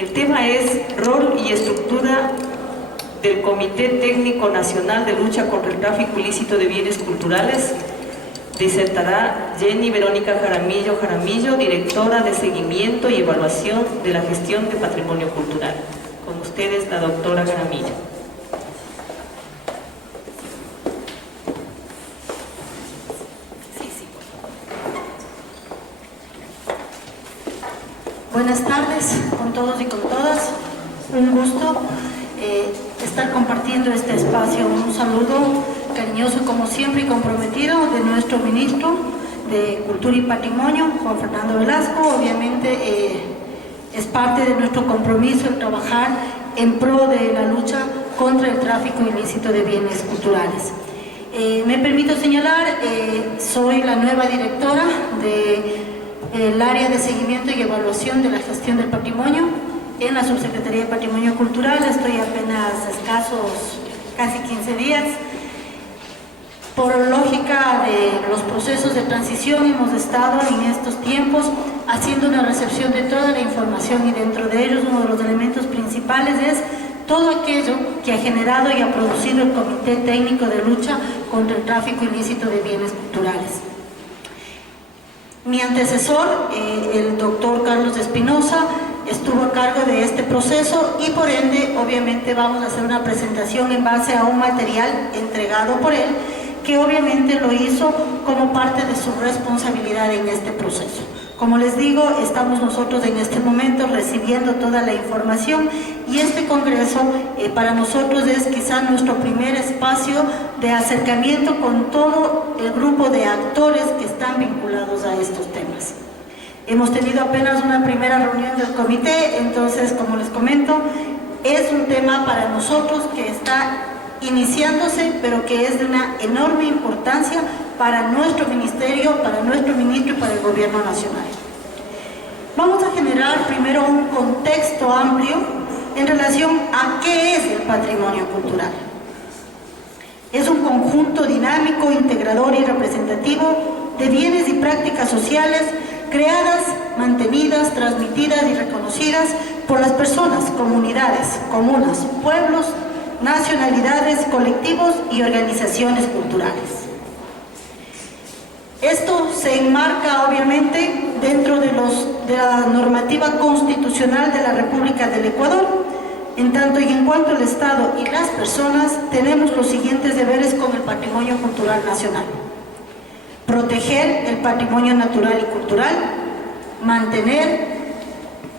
El tema es rol y estructura del Comité Técnico Nacional de Lucha contra el Tráfico Ilícito de Bienes Culturales. Disertará Jenny Verónica Jaramillo, directora de Seguimiento y Evaluación de la Gestión de Patrimonio Cultural. Con ustedes, la doctora Jaramillo. Buenas tardes con todos y con todas. Un gusto estar compartiendo este espacio. Un saludo cariñoso como siempre y comprometido de nuestro ministro de Cultura y Patrimonio, Juan Fernando Velasco. Obviamente es parte de nuestro compromiso el trabajar en pro de la lucha contra el tráfico ilícito de bienes culturales. Me permito señalar, soy la nueva directora del área de seguimiento y evaluación de la gestión del patrimonio en la Subsecretaría de Patrimonio Cultural. Estoy apenas escasos, casi 15 días. Por lógica de los procesos de transición, hemos estado en estos tiempos haciendo una recepción de toda la información, y dentro de ellos uno de los elementos principales es todo aquello que ha generado y ha producido el Comité Técnico de Lucha contra el Tráfico Ilícito de Bienes Culturales. Mi antecesor, el doctor Carlos Espinosa, estuvo a cargo de este proceso y por ende, obviamente, vamos a hacer una presentación en base a un material entregado por él, que obviamente lo hizo como parte de su responsabilidad en este proceso. Como les digo, estamos nosotros en este momento recibiendo toda la información, y este congreso para nosotros es quizá nuestro primer espacio de acercamiento con todo el grupo de actores que están vinculados a estos temas. Hemos tenido apenas una primera reunión del comité, entonces, como les comento, es un tema para nosotros que está iniciándose, pero que es de una enorme importancia para nuestro ministerio, para nuestro ministro y para el gobierno nacional. Vamos a generar primero un contexto amplio en relación a qué es el patrimonio cultural. Es un conjunto dinámico, integrador y representativo de bienes y prácticas sociales creadas, mantenidas, transmitidas y reconocidas por las personas, comunidades, comunas, pueblos, nacionalidades, colectivos y organizaciones culturales. Esto se enmarca obviamente dentro de la normativa constitucional de la República del Ecuador, en tanto y en cuanto el Estado y las personas tenemos los siguientes deberes con el patrimonio cultural nacional: proteger el patrimonio natural y cultural, mantener,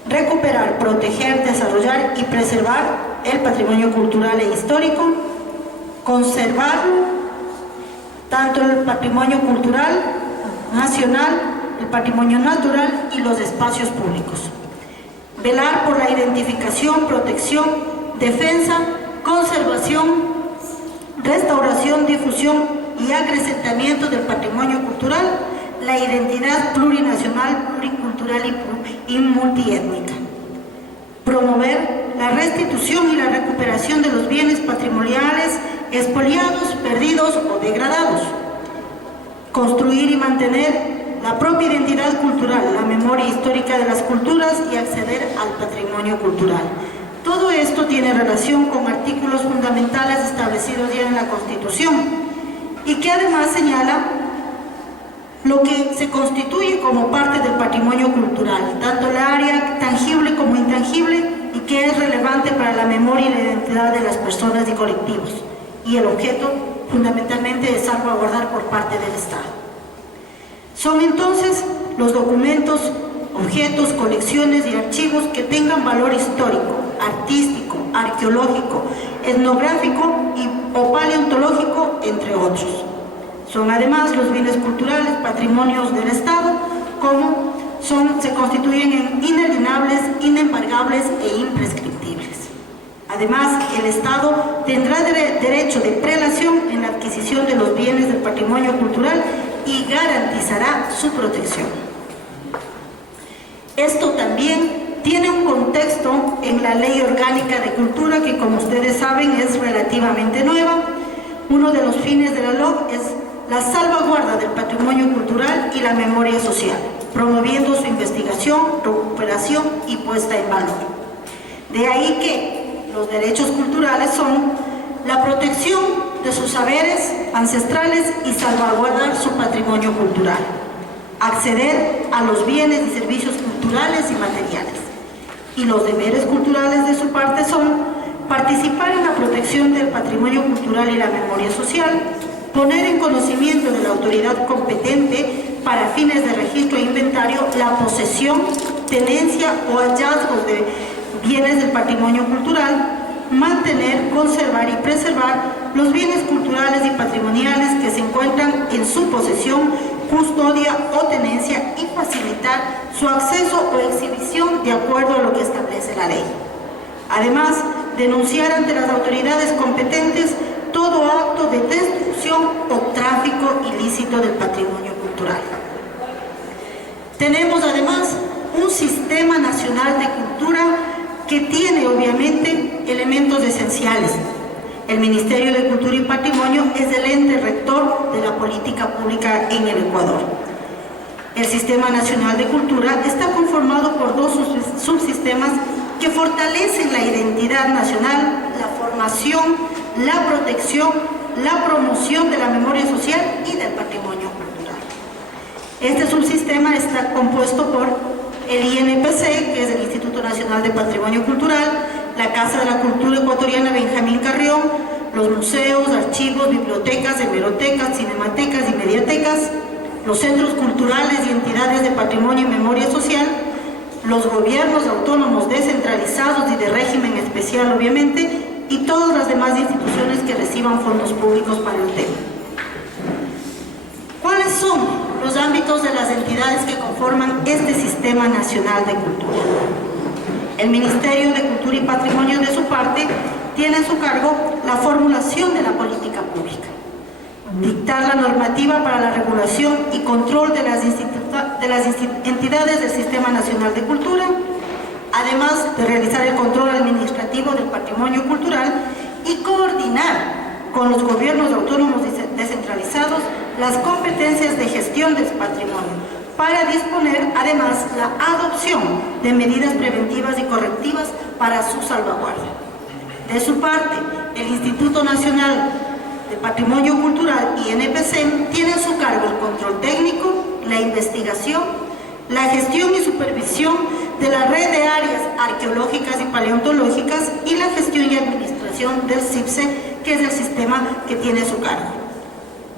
recuperar, proteger, desarrollar y preservar el patrimonio cultural e histórico, conservarlo, tanto el patrimonio cultural nacional, el patrimonio natural y los espacios públicos. Velar por la identificación, protección, defensa, conservación, restauración, difusión y acrecentamiento del patrimonio cultural, la identidad plurinacional, pluricultural y multiétnica. Promover la restitución y la recuperación de los bienes patrimoniales expoliados, perdidos o degradados. Construir y mantener la propia identidad cultural, la memoria histórica de las culturas y acceder al patrimonio cultural. Todo esto tiene relación con artículos fundamentales establecidos ya en la Constitución, y que además señala lo que se constituye como parte del patrimonio cultural, tanto la área tangible como intangible, y que es relevante para la memoria y la identidad de las personas y colectivos, y el objeto fundamentalmente de salvaguardar por parte del Estado. Son entonces los documentos, objetos, colecciones y archivos que tengan valor histórico, artístico, arqueológico, etnográfico o paleontológico, entre otros. Son además los bienes culturales, patrimonios del Estado, se constituyen en inalienables, inembargables e imprescriptibles. Además, el Estado tendrá derecho de prelación en la adquisición de los bienes del patrimonio cultural y garantizará su protección. Esto también tiene un contexto en la Ley Orgánica de Cultura, que, como ustedes saben, es relativamente nueva. Uno de los fines de la LOC es la salvaguarda del patrimonio cultural y la memoria social, promoviendo su investigación, recuperación y puesta en valor. De ahí que los derechos culturales son la protección de sus saberes ancestrales y salvaguardar su patrimonio cultural, acceder a los bienes y servicios culturales y materiales. Y los deberes culturales de su parte son participar en la protección del patrimonio cultural y la memoria social, poner en conocimiento de la autoridad competente para fines de registro e inventario la posesión, tenencia o hallazgos de bienes del patrimonio cultural, mantener, conservar y preservar los bienes culturales y patrimoniales que se encuentran en su posesión, custodia o tenencia y facilitar su acceso o exhibición de acuerdo a lo que establece la ley. Además, denunciar ante las autoridades competentes todo acto de destrucción o tráfico ilícito del patrimonio cultural. Tenemos además un Sistema Nacional de Cultura que tiene obviamente elementos esenciales. El Ministerio de Cultura y Patrimonio es el ente rector de la política pública en el Ecuador. El Sistema Nacional de Cultura está conformado por dos subsistemas que fortalecen la identidad nacional, la formación, la protección, la promoción de la memoria social y del patrimonio cultural. Este subsistema está compuesto por el INPC, que es el Instituto Nacional de Patrimonio Cultural, la Casa de la Cultura Ecuatoriana Benjamín Carrión, los museos, archivos, bibliotecas, hemerotecas, cinematecas y mediatecas, los centros culturales y entidades de patrimonio y memoria social, los gobiernos autónomos descentralizados y de régimen especial, obviamente, y todas las demás instituciones que reciban fondos públicos para el tema. ¿Cuáles son los ámbitos de las entidades que conforman este Sistema Nacional de Cultura? El Ministerio de Cultura y Patrimonio, de su parte, tiene a su cargo la formulación de la política pública, dictar la normativa para la regulación y control de las entidades del Sistema Nacional de Cultura, además de realizar el control administrativo del patrimonio cultural y coordinar con los gobiernos autónomos descentralizados las competencias de gestión del patrimonio, para disponer además la adopción de medidas preventivas y correctivas para su salvaguardia. De su parte, el Instituto Nacional de Patrimonio Cultural, INPC, tiene a su cargo el control técnico, la investigación, la gestión y supervisión de la red de áreas arqueológicas y paleontológicas y la gestión y administración del CIPSE, que es el sistema que tiene a su cargo.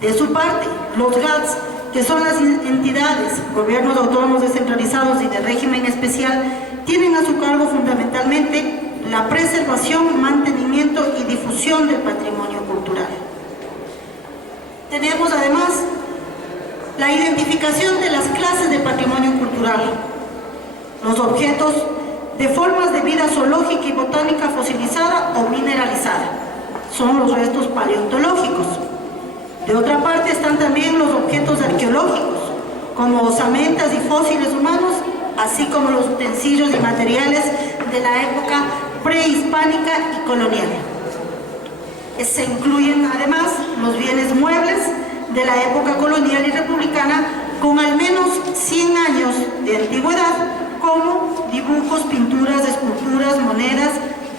De su parte, los GATS, que son las entidades, gobiernos autónomos descentralizados y de régimen especial, tienen a su cargo fundamentalmente la preservación, mantenimiento y difusión del patrimonio cultural. Tenemos además la identificación de las clases de patrimonio cultural, los objetos de formas de vida zoológica y botánica fosilizada o mineralizada, son los restos paleontológicos. De otra parte están también los objetos arqueológicos, como osamentas y fósiles humanos, así como los utensilios y materiales de la época prehispánica y colonial. Se incluyen además los bienes muebles de la época colonial y republicana con al menos 100 años de antigüedad, como dibujos, pinturas, esculturas, monedas,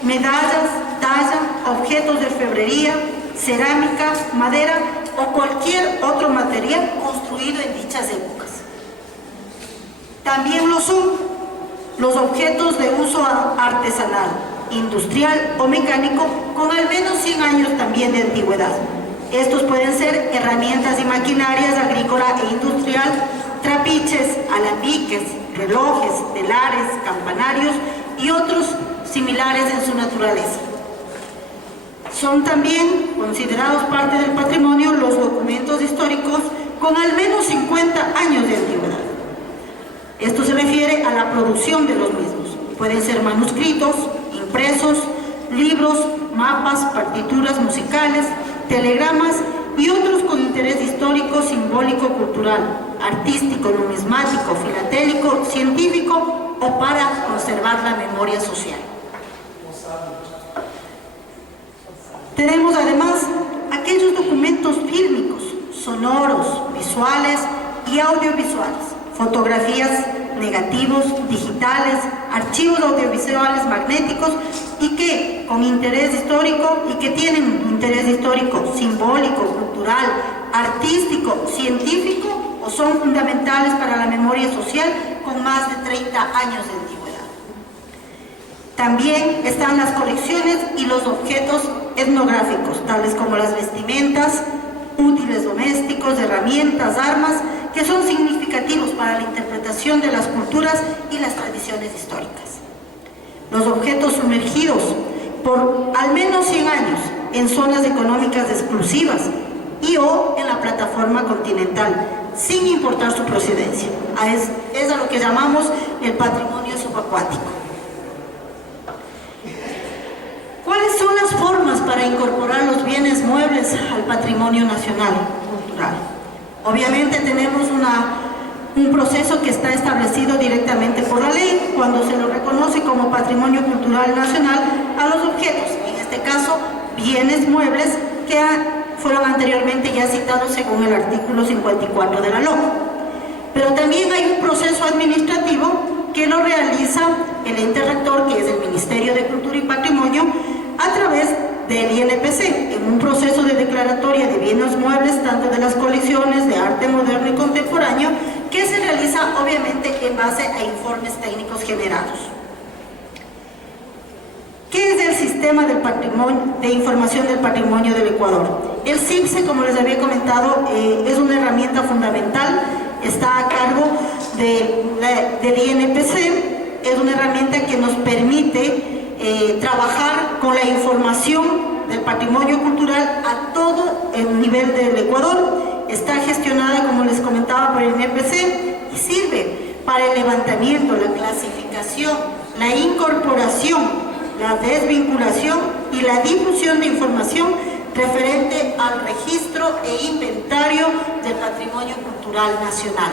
medallas, talla, objetos de orfebrería, cerámica, madera o cualquier otro material construido en dichas épocas. También lo son los objetos de uso artesanal, industrial o mecánico con al menos 100 años también de antigüedad. Estos pueden ser herramientas y maquinarias agrícola e industrial, trapiches, alambiques, relojes, telares, campanarios y otros similares en su naturaleza. Son también considerados parte del patrimonio los documentos históricos con al menos 50 años de antigüedad. Esto se refiere a la producción de los mismos. Pueden ser manuscritos, impresos, libros, mapas, partituras musicales, telegramas y otros con interés histórico, simbólico, cultural, artístico, numismático, filatélico, científico o para conservar la memoria social. Tenemos además aquellos documentos fílmicos, sonoros, visuales y audiovisuales, fotografías negativos, digitales, archivos audiovisuales magnéticos y que con interés histórico y que tienen interés histórico, simbólico, cultural, artístico, científico o son fundamentales para la memoria social con más de 30 años de antigüedad. También están las colecciones y los objetos etnográficos, tales como las vestimentas, útiles domésticos, herramientas, armas, que son significativos para la interpretación de las culturas y las tradiciones históricas. Los objetos sumergidos por al menos 100 años en zonas económicas exclusivas y o en la plataforma continental, sin importar su procedencia. Es a lo que llamamos el patrimonio subacuático. ¿Cuáles son las formas para incorporar los bienes muebles al patrimonio nacional cultural? Obviamente tenemos un proceso que está establecido directamente por la ley cuando se lo reconoce como patrimonio cultural nacional a los objetos, en este caso bienes muebles que fueron anteriormente ya citados según el artículo 54 de la LOC. Pero también hay un proceso administrativo que lo realiza el ente rector, que es el Ministerio de Cultura y Patrimonio, a través del INPC, en un proceso de declaratoria de bienes muebles, tanto de las colecciones de arte moderno y contemporáneo, que se realiza obviamente en base a informes técnicos generados. ¿Qué es el Sistema del Patrimonio, de Información del Patrimonio del Ecuador? El CIPSE, como les había comentado, es una herramienta fundamental, está a cargo del INPC, es una herramienta que nos permite trabajar con la información del patrimonio cultural a todo el nivel del Ecuador. Está gestionada, como les comentaba, por el INPC y sirve para el levantamiento, la clasificación, la incorporación, la desvinculación y la difusión de información referente al registro e inventario del patrimonio cultural nacional.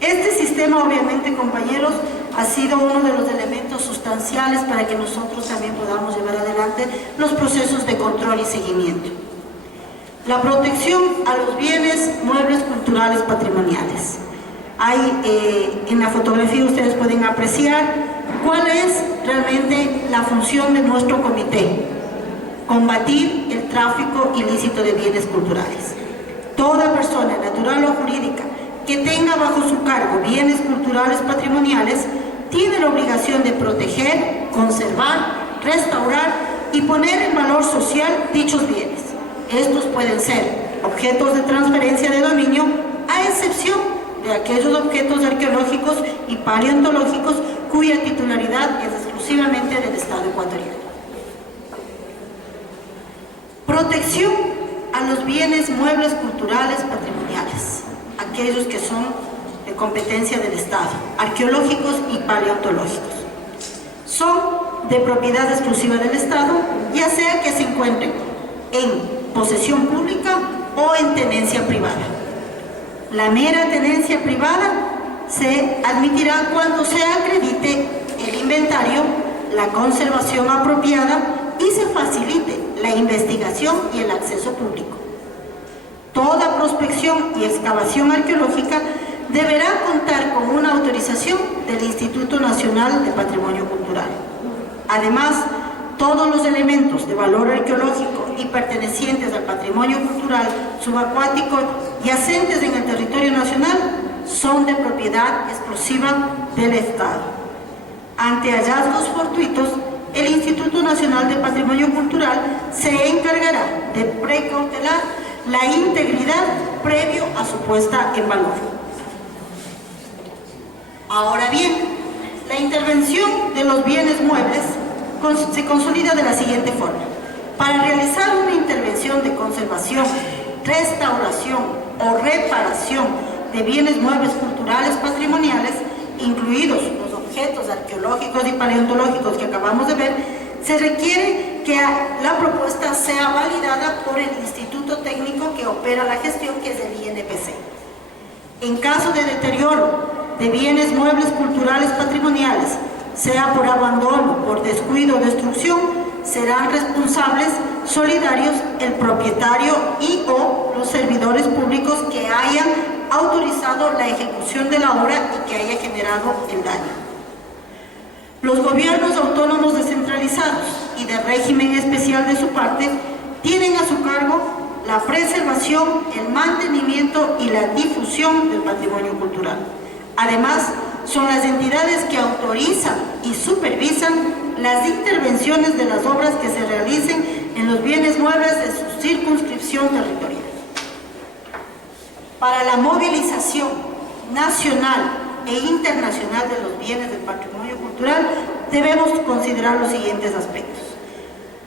Este sistema, obviamente, compañeros, ha sido uno de los elementos sustanciales para que nosotros también podamos llevar adelante los procesos de control y seguimiento. La protección a los bienes muebles culturales patrimoniales. En la fotografía ustedes pueden apreciar cuál es realmente la función de nuestro comité: combatir el tráfico ilícito de bienes culturales. Toda persona, natural o jurídica, que tenga bajo su cargo bienes culturales patrimoniales, tiene la obligación de proteger, conservar, restaurar y poner en valor social dichos bienes. Estos pueden ser objetos de transferencia de dominio, a excepción de aquellos objetos arqueológicos y paleontológicos cuya titularidad es exclusivamente del Estado ecuatoriano. Protección a los bienes muebles culturales patrimoniales, aquellos que son de competencia del Estado, arqueológicos y paleontológicos. Son de propiedad exclusiva del Estado, ya sea que se encuentren en posesión pública o en tenencia privada. La mera tenencia privada se admitirá cuando se acredite el inventario, la conservación apropiada y se facilite la investigación y el acceso público. Toda prospección y excavación arqueológica deberá contar con una autorización del Instituto Nacional de Patrimonio Cultural. Además, todos los elementos de valor arqueológico y pertenecientes al patrimonio cultural subacuático yacentes en el territorio nacional son de propiedad exclusiva del Estado. Ante hallazgos fortuitos, el Instituto Nacional de Patrimonio Cultural se encargará de precautelar la integridad previo a su puesta en valor. Ahora bien, la intervención de los bienes muebles se consolida de la siguiente forma. Para realizar una intervención de conservación, restauración o reparación de bienes muebles culturales patrimoniales, incluidos los objetos arqueológicos y paleontológicos que acabamos de ver, se requiere que la propuesta sea validada por el Instituto Técnico que opera la gestión, que es el INPC. En caso de deterioro de bienes muebles culturales patrimoniales, sea por abandono, por descuido o destrucción, serán responsables solidarios el propietario y o los servidores públicos que hayan autorizado la ejecución de la obra y que haya generado el daño. Los gobiernos autónomos descentralizados y de régimen especial de su parte tienen a su cargo la preservación, el mantenimiento y la difusión del patrimonio cultural. Además, son las entidades que autorizan y supervisan las intervenciones de las obras que se realicen en los bienes muebles de su circunscripción territorial. Para la movilización nacional e internacional de los bienes del patrimonio cultural, debemos considerar los siguientes aspectos.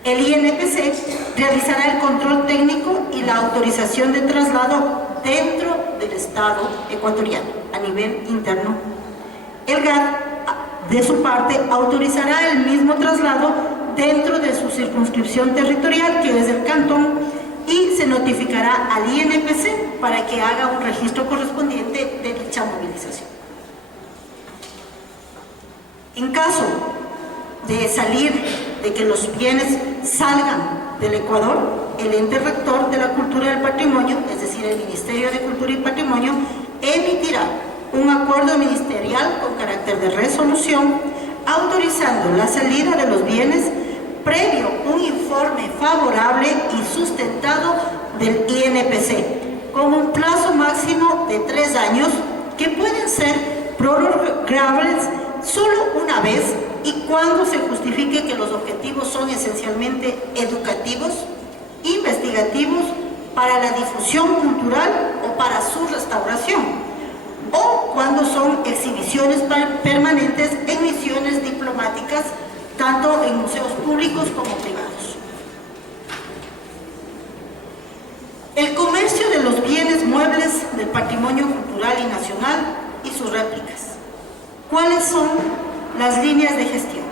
El INPC realizará el control técnico y la autorización de traslado dentro del Estado ecuatoriano, a nivel interno. El GAD, de su parte, autorizará el mismo traslado dentro de su circunscripción territorial, que es el cantón, y se notificará al INPC para que haga un registro correspondiente de dicha movilización. En caso de que los bienes salgan del Ecuador, el ente rector de la cultura y del patrimonio, es decir, el Ministerio de Cultura y Patrimonio, emitirá un acuerdo ministerial con carácter de resolución autorizando la salida de los bienes previo un informe favorable y sustentado del INPC, con un plazo máximo de 3 años que pueden ser prorrogables solo una vez y cuando se justifique que los objetivos son esencialmente educativos, investigativos, para la difusión cultural o para su restauración, o cuando son exhibiciones permanentes en misiones diplomáticas, tanto en museos públicos como privados. El comercio de los bienes muebles del patrimonio cultural y nacional y sus réplicas. ¿Cuáles son las líneas de gestión?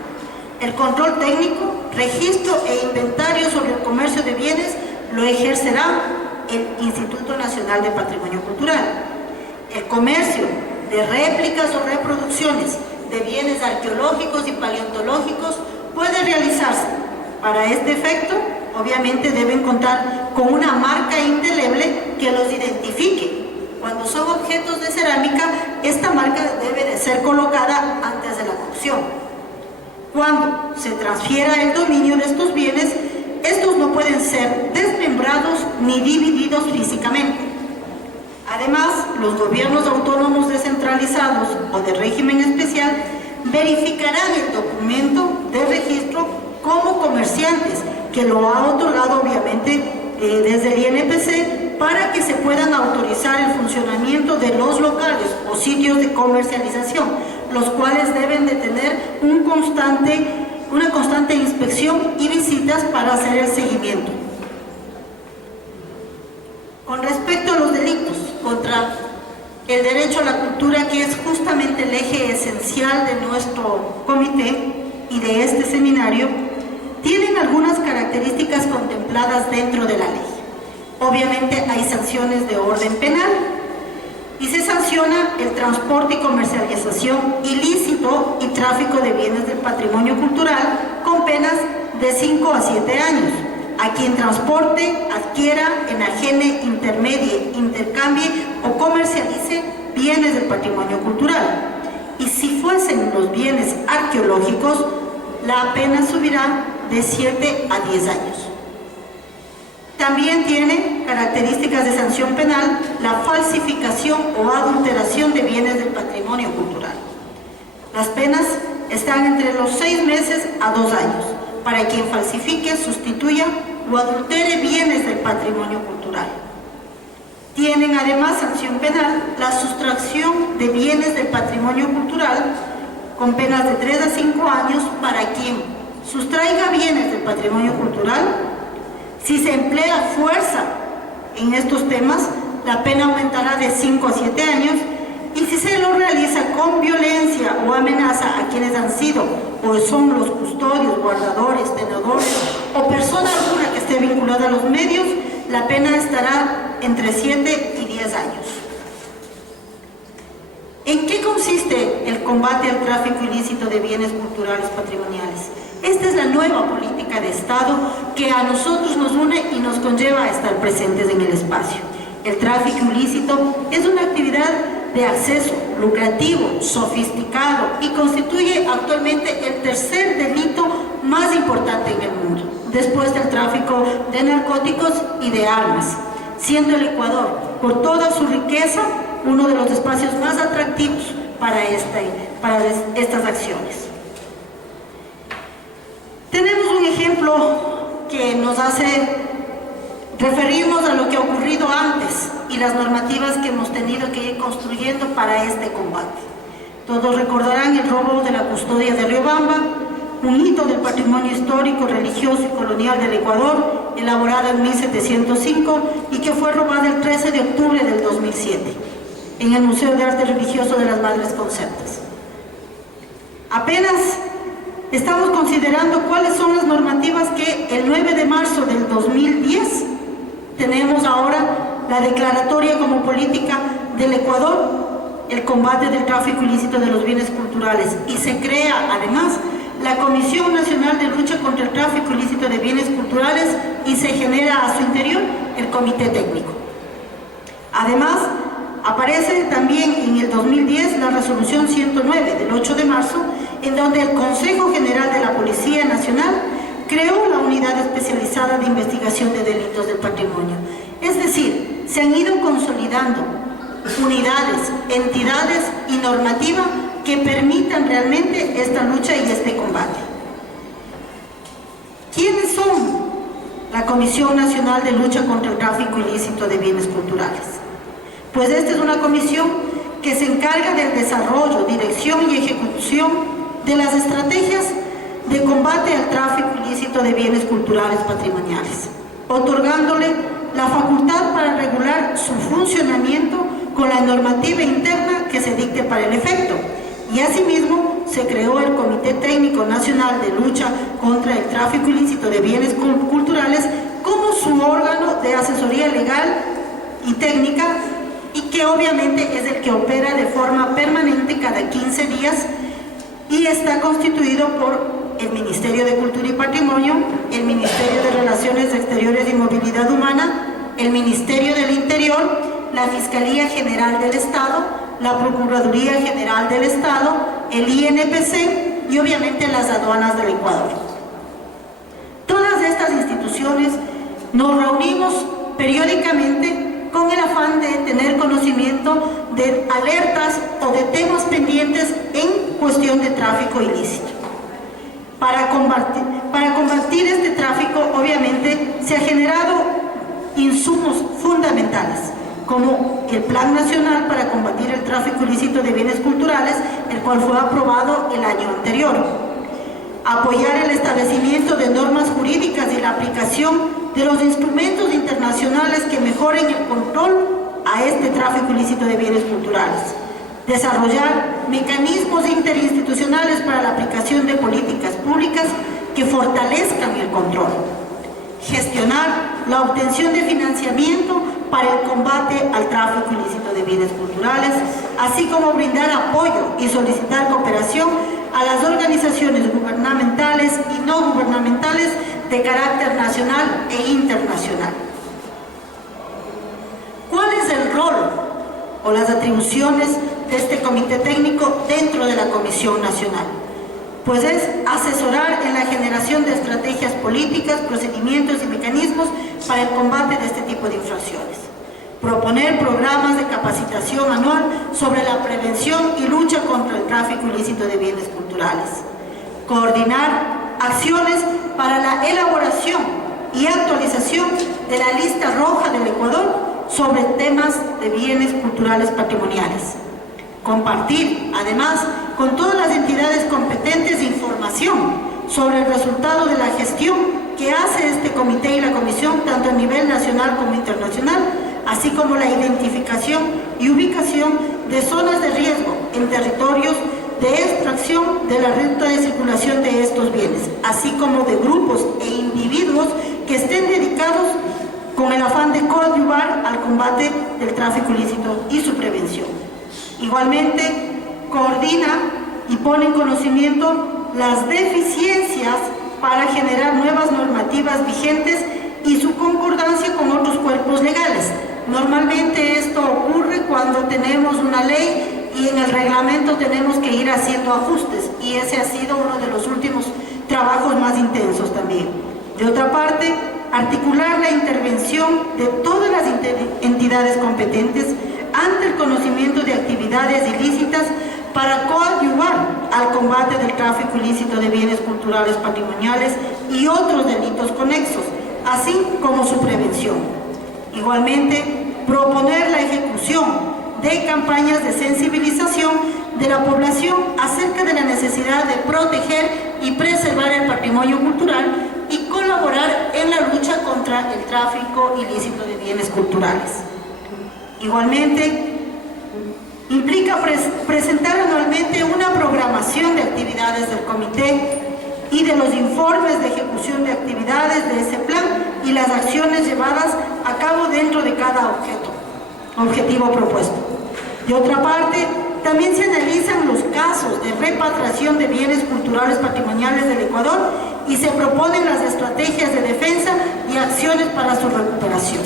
El control técnico, registro e inventario sobre el comercio de bienes lo ejercerá el Instituto Nacional de Patrimonio Cultural. El comercio de réplicas o reproducciones de bienes arqueológicos y paleontológicos puede realizarse. Para este efecto, obviamente deben contar con una marca indeleble que los identifique. Cuando son objetos de cerámica, esta marca debe de ser colocada antes de la cocción. Cuando se transfiera el dominio de estos bienes, estos no pueden ser desmembrados ni divididos físicamente. Además, los gobiernos autónomos descentralizados o de régimen especial verificarán el documento de registro como comerciantes, que lo ha otorgado obviamente desde el INPC, para que se puedan autorizar el funcionamiento de los locales o sitios de comercialización, los cuales deben de tener una constante inspección y visitas para hacer el seguimiento. Con respecto a los delitos contra el derecho a la cultura, que es justamente el eje esencial de nuestro comité y de este seminario, tienen algunas características contempladas dentro de la ley. Obviamente hay sanciones de orden penal y se sanciona el transporte y comercialización ilícito y tráfico de bienes del patrimonio cultural con penas de 5 a 7 años. A quien transporte, adquiera, enajene, intermedie, intercambie o comercialice bienes del patrimonio cultural. Y si fuesen los bienes arqueológicos, la pena subirá de 7 a 10 años. También tiene características de sanción penal la falsificación o adulteración de bienes del patrimonio cultural. Las penas están entre los 6 meses a 2 años para quien falsifique, sustituya o adultere bienes del patrimonio cultural. Tienen además sanción penal la sustracción de bienes del patrimonio cultural con penas de 3 a 5 años para quien sustraiga bienes del patrimonio cultural. Si se emplea fuerza en estos temas, la pena aumentará de 5 a 7 años, y si se lo realiza con violencia o amenaza a quienes han sido o son los custodios, guardadores, tenedores o persona alguna que esté vinculada a los medios, la pena estará entre 7 y 10 años. ¿En qué consiste el combate al tráfico ilícito de bienes culturales patrimoniales? Esta es la nueva política de Estado que a nosotros nos une y nos conlleva a estar presentes en el espacio. El tráfico ilícito es una actividad de acceso lucrativo, sofisticado y constituye actualmente el tercer delito más importante en el mundo, después del tráfico de narcóticos y de armas, siendo el Ecuador, por toda su riqueza, uno de los espacios más atractivos para estas acciones. Tenemos un ejemplo que nos hace referirnos a lo que ha ocurrido antes y las normativas que hemos tenido que ir construyendo para este combate. Todos recordarán el robo de la custodia de Riobamba, un hito del patrimonio histórico, religioso y colonial del Ecuador, elaborado en 1705 y que fue robado el 13 de octubre del 2007 en el Museo de Arte Religioso de las Madres Conceptas. Apenas estamos considerando cuáles son las normativas que el 9 de marzo del 2010 tenemos ahora la declaratoria como política del Ecuador, el combate del tráfico ilícito de los bienes culturales, y se crea además la Comisión Nacional de Lucha contra el Tráfico Ilícito de Bienes Culturales y se genera a su interior el Comité Técnico. Además, aparece también en el 2010 la Resolución 109 del 8 de marzo, en donde el Consejo General de la Policía Nacional creó la Unidad Especializada de Investigación de Delitos del Patrimonio. Es decir, se han ido consolidando unidades, entidades y normativa que permitan realmente esta lucha y este combate. ¿Quiénes son la Comisión Nacional de Lucha contra el Tráfico Ilícito de Bienes Culturales? Pues esta es una comisión que se encarga del desarrollo, dirección y ejecución de las estrategias de combate al tráfico ilícito de bienes culturales patrimoniales, otorgándole la facultad para regular su funcionamiento con la normativa interna que se dicte para el efecto. Y asimismo se creó el Comité Técnico Nacional de Lucha contra el Tráfico Ilícito de Bienes Culturales como su órgano de asesoría legal y técnica, y que obviamente es el que opera de forma permanente cada 15 días y está constituido por el Ministerio de Cultura y Patrimonio, el Ministerio de Relaciones Exteriores y Movilidad Humana, el Ministerio del Interior, la Fiscalía General del Estado, la Procuraduría General del Estado, el INPC y obviamente las aduanas del Ecuador. Todas estas instituciones nos reunimos periódicamente con el afán de tener conocimiento de alertas o de temas pendientes en cuestión de tráfico ilícito. Para combatir este tráfico, obviamente, se ha generado insumos fundamentales, como el Plan Nacional para combatir el tráfico ilícito de bienes culturales, el cual fue aprobado el año anterior. Apoyar el establecimiento de normas jurídicas y la aplicación de los instrumentos internacionales que mejoren el control a este tráfico ilícito de bienes culturales. Desarrollar mecanismos interinstitucionales para la aplicación de políticas públicas que fortalezcan el control. Gestionar la obtención de financiamiento para el combate al tráfico ilícito de bienes culturales, así como brindar apoyo y solicitar cooperación a las organizaciones gubernamentales y no gubernamentales de carácter nacional e internacional. ¿Cuál es el rol o las atribuciones de este comité técnico dentro de la Comisión Nacional? Pues es asesorar en la generación de estrategias políticas, procedimientos y mecanismos para el combate de este tipo de infracciones. Proponer programas de capacitación anual sobre la prevención y lucha contra el tráfico ilícito de bienes culturales. Coordinar acciones para la elaboración y actualización de la lista roja del Ecuador sobre temas de bienes culturales patrimoniales. Compartir, además, con todas las entidades competentes información sobre el resultado de la gestión que hace este comité y la comisión, tanto a nivel nacional como internacional, así como la identificación y ubicación de zonas de riesgo en territorios de extracción de la ruta de circulación de estos bienes, así como de grupos e individuos que estén dedicados con el afán de coadyuvar al combate del tráfico ilícito y su prevención. Igualmente, coordina y pone en conocimiento las deficiencias para generar nuevas normativas vigentes y su concordancia con otros cuerpos legales, Normalmente esto ocurre cuando tenemos una ley y en el reglamento tenemos que ir haciendo ajustes, y ese ha sido uno de los últimos trabajos más intensos también. De otra parte, articular la intervención de todas las entidades competentes ante el conocimiento de actividades ilícitas para coadyuvar al combate del tráfico ilícito de bienes culturales patrimoniales y otros delitos conexos, así como su prevención. Igualmente, proponer la ejecución de campañas de sensibilización de la población acerca de la necesidad de proteger y preservar el patrimonio cultural y colaborar en la lucha contra el tráfico ilícito de bienes culturales. Igualmente, implica presentar anualmente una programación de actividades del comité y de los informes de ejecución de actividades de ese plan y las acciones llevadas a cabo dentro de cada objetivo propuesto. De otra parte, también se analizan los casos de repatriación de bienes culturales patrimoniales del Ecuador y se proponen las estrategias de defensa y acciones para su recuperación.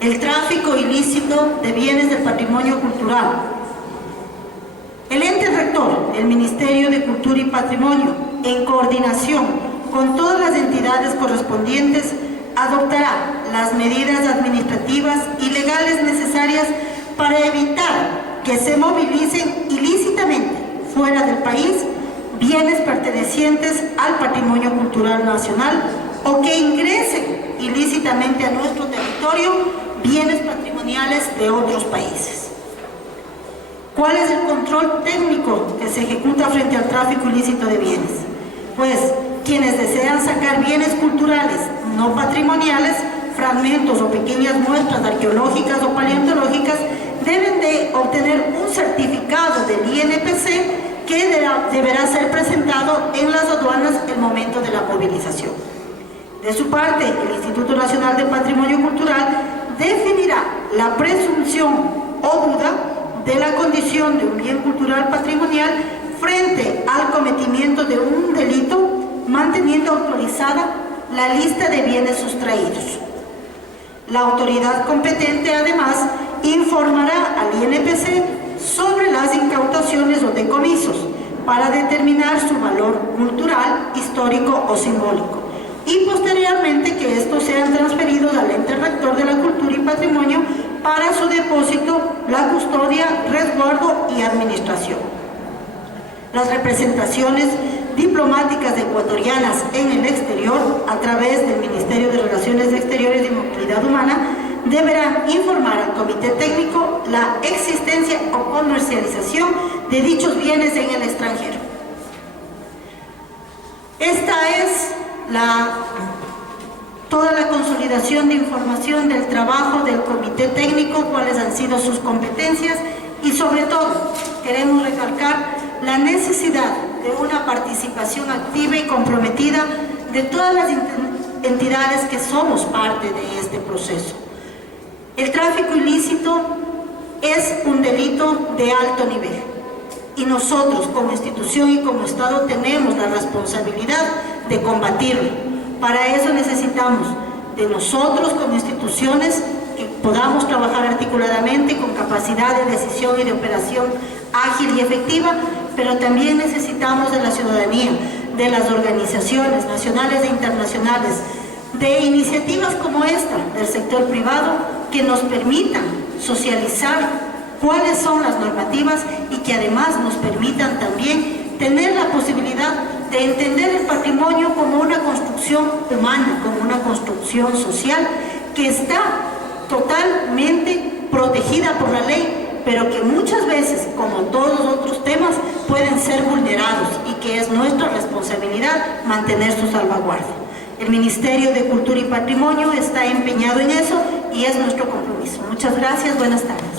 El tráfico ilícito de bienes del patrimonio cultural. El ente rector, el Ministerio de Cultura y Patrimonio, en coordinación con todas las entidades correspondientes, adoptará las medidas administrativas y legales necesarias para evitar que se movilicen ilícitamente fuera del país bienes pertenecientes al patrimonio cultural nacional o que ingresen ilícitamente a nuestro territorio bienes patrimoniales de otros países. ¿Cuál es el control técnico que se ejecuta frente al tráfico ilícito de bienes? Pues quienes desean sacar bienes culturales no patrimoniales, fragmentos o pequeñas muestras arqueológicas o paleontológicas, deben de obtener un certificado del INPC que deberá ser presentado en las aduanas en el momento de la movilización. De su parte, el Instituto Nacional de Patrimonio Cultural definirá la presunción o duda de la condición de un bien cultural patrimonial frente al cometimiento de un delito, manteniendo actualizada la lista de bienes sustraídos. La autoridad competente, además, informará al INPC sobre las incautaciones o decomisos para determinar su valor cultural, histórico o simbólico, y posteriormente que estos sean transferidos al ente rector de la cultura y patrimonio para su depósito, la custodia, resguardo y administración. Las representaciones diplomáticas ecuatorianas en el exterior, a través del Ministerio de Relaciones Exteriores y Movilidad Humana, deberán informar al comité técnico la existencia o comercialización de dichos bienes en el extranjero. Esta es toda la consolidación de información del trabajo del comité técnico, cuáles han sido sus competencias y sobre todo queremos recalcar la necesidad de una participación activa y comprometida de todas las entidades que somos parte de este proceso. El tráfico ilícito es un delito de alto nivel y nosotros como institución y como Estado tenemos la responsabilidad de combatirlo. Para eso necesitamos de nosotros como instituciones que podamos trabajar articuladamente con capacidad de decisión y de operación ágil y efectiva, pero también necesitamos de la ciudadanía, de las organizaciones nacionales e internacionales, de iniciativas como esta del sector privado que nos permitan socializar cuáles son las normativas y que además nos permitan también tener la posibilidad de entender el patrimonio como una construcción humana, como una construcción social que está totalmente protegida por la ley, pero que muchas veces, como todos los otros temas, pueden ser vulnerados y que es nuestra responsabilidad mantener su salvaguardia. El Ministerio de Cultura y Patrimonio está empeñado en eso y es nuestro compromiso. Muchas gracias, buenas tardes.